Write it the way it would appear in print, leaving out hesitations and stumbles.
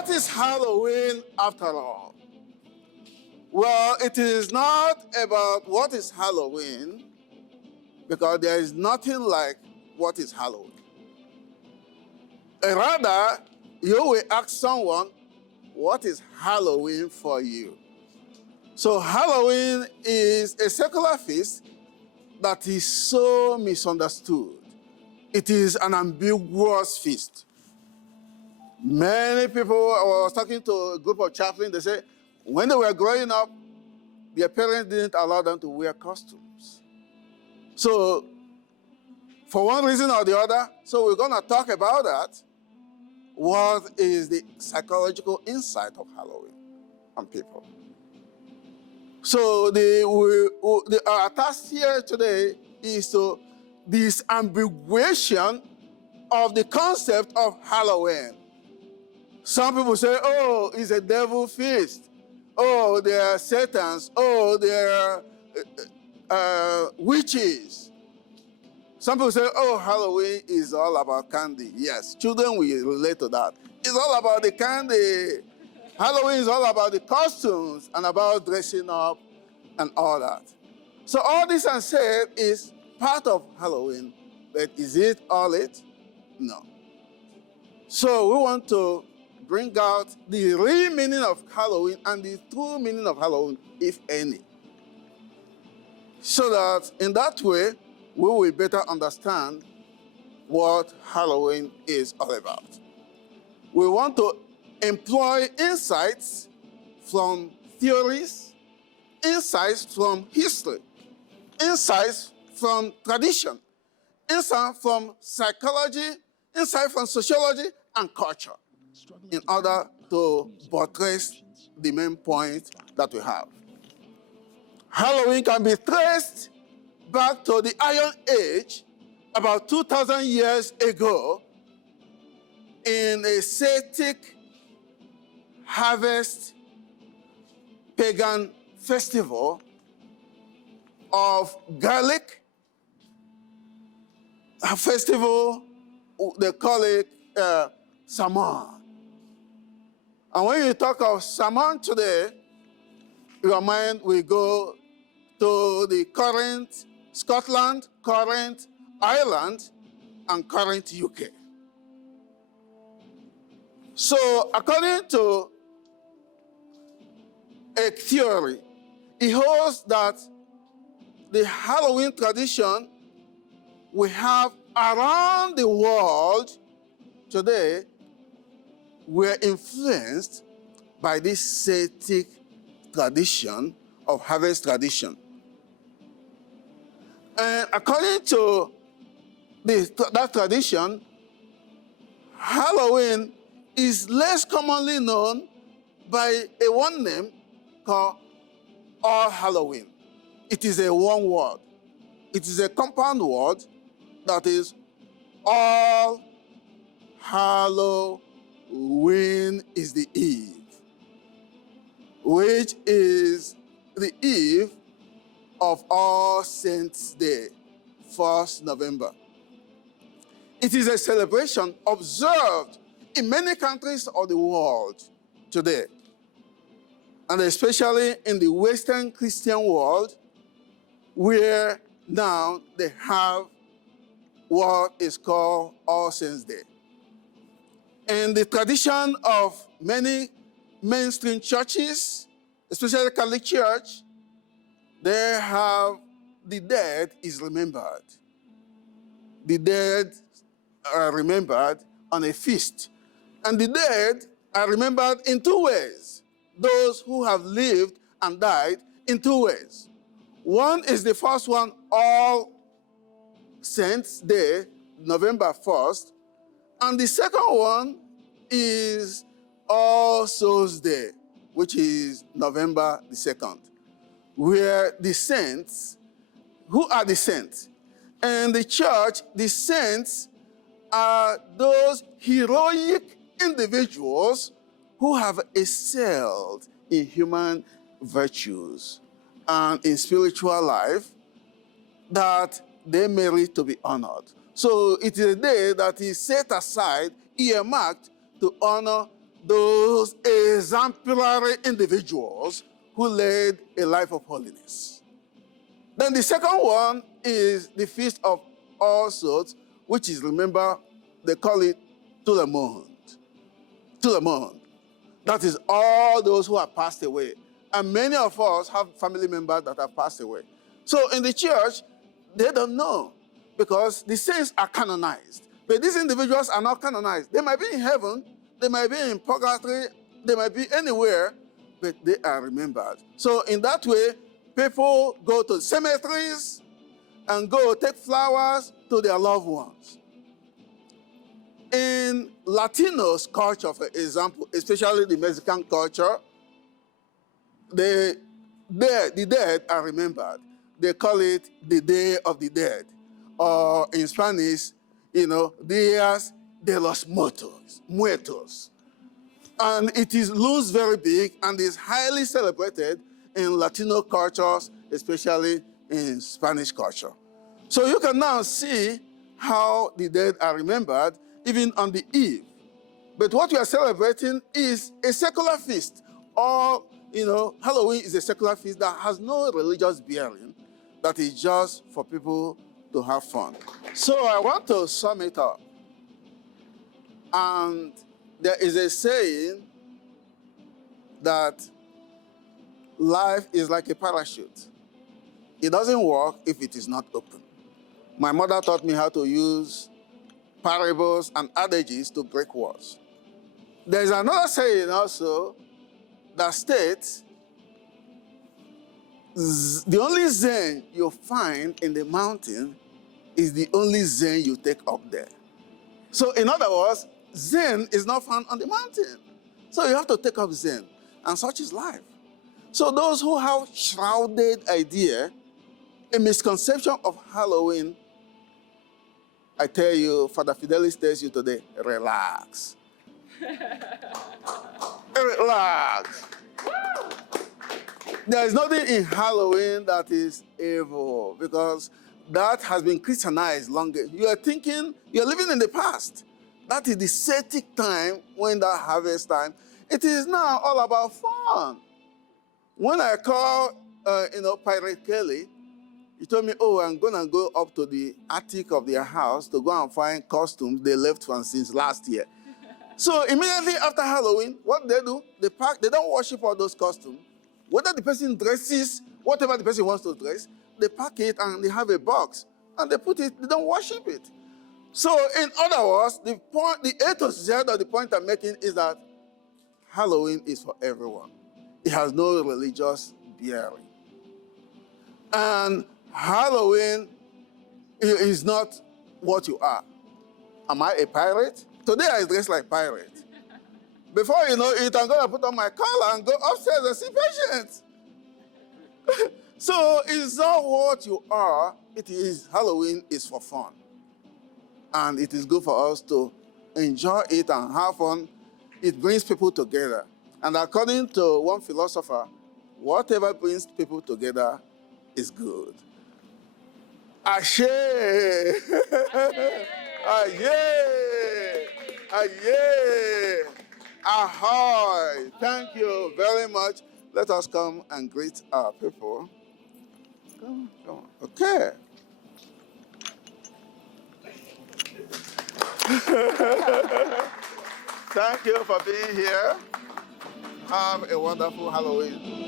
what is Halloween after all? Well, it is not about what is Halloween, because there is nothing like what is Halloween. Rather, you will ask someone, what is Halloween for you? So Halloween is a secular feast that is so misunderstood. It is an ambiguous feast. Many people, I was talking to a group of chaplains, they say, when they were growing up, their parents didn't allow them to wear costumes. So, for one reason or the other, so we're going to talk about that. What is the psychological insight of Halloween on people? So, our task here today is to disambiguation of the concept of Halloween. Some people say, oh, it's a devil feast. Oh, they are Satans. Oh, they are witches. Some people say, oh, Halloween is all about candy. Yes, children will relate to that. It's all about the candy. Halloween is all about the costumes and about dressing up and all that. So all this I said is part of Halloween, but is it all it? No. So we want to bring out the real meaning of Halloween and the true meaning of Halloween, if any. So that in that way, we will better understand what Halloween is all about. We want to employ insights from theories, insights from history, insights from tradition, insight from psychology, insight from sociology and culture, in order to buttress the main point that we have. Halloween can be traced back to the Iron Age, about 2,000 years ago, in a Celtic harvest pagan festival of garlic, a festival, they call it Samhain. And when you talk of Samhain today, your mind will go to the current Scotland, current Ireland, and current UK. So according to a theory, it holds that the Halloween tradition we have around the world today were influenced by this Celtic tradition of harvest tradition. And according to that tradition, Halloween is less commonly known by a one name called All Halloween. It is a one word. It is a compound word that is All Halloween is the eve, which is the eve of All Saints' Day, 1st November. It is a celebration observed in many countries of the world today, and especially in the Western Christian world, where now they have what is called All Saints' Day. And the tradition of many mainstream churches, especially the Catholic Church, they have the dead is remembered. The dead are remembered on a feast. And the dead are remembered in two ways. Those who have lived and died in two ways. One is the first one, All Saints' Day, November 1st. And the second one is All Souls' Day, which is November the 2nd, where the saints, who are the saints? And the church, the saints are those heroic individuals who have excelled in human virtues and in spiritual life that they merit to be honored. So it is a day that is set aside, earmarked to honor those exemplary individuals who led a life of holiness. Then the second one is the Feast of All Souls, which is, remember, they call it Tulemund. Tulemund. That is all those who have passed away. And many of us have family members that have passed away. So in the church, they don't know because the saints are canonized. But these individuals are not canonized. They might be in heaven, they might be in purgatory, they might be anywhere, but they are remembered. So in that way, people go to cemeteries and go take flowers to their loved ones. In Latinos culture, for example, especially the Mexican culture, the dead are remembered. They call it the Day of the Dead. Or in Spanish, Días de los Muertos. And it is looms very big and is highly celebrated in Latino cultures, especially in Spanish culture. So you can now see how the dead are remembered even on the eve. But what we are celebrating is a secular feast. Or, Halloween is a secular feast that has no religious bearing, that is just for people to have fun. So I want to sum it up. And there is a saying that life is like a parachute. It doesn't work if it is not open. My mother taught me how to use parables and adages to break walls. There's another saying also that states, the only Zen you find in the mountain is the only Zen you take up there. So in other words, Zen is not found on the mountain. So you have to take up Zen, and such is life. So those who have shrouded idea, a misconception of Halloween, I tell you, Father Fidelis tells you today, relax. Relax. There is nothing in Halloween that is evil because that has been Christianized longer. You are thinking, you're living in the past. That is the Celtic time when that harvest time. It is now all about fun. When I called, Pirate Kelly, he told me, I'm going to go up to the attic of their house to go and find costumes they left from since last year. So immediately after Halloween, what they do, they don't worship all those costumes. Whether the person dresses, whatever the person wants to dress, they pack it and they have a box and they put it, they don't worship it. So in other words, the A to Z of the point I'm making is that Halloween is for everyone. It has no religious bearing. And Halloween is not what you are. Am I a pirate? Today I dress like pirate. Before you know it, I'm going to put on my collar and go upstairs and see patients. So it's not what you are. Halloween is for fun. And it is good for us to enjoy it and have fun. It brings people together. And according to one philosopher, whatever brings people together is good. Ashe! Aye! Aye! Ahoy! Thank you very much. Let us come and greet our people. Come on. Okay. Thank you for being here. Have a wonderful Halloween.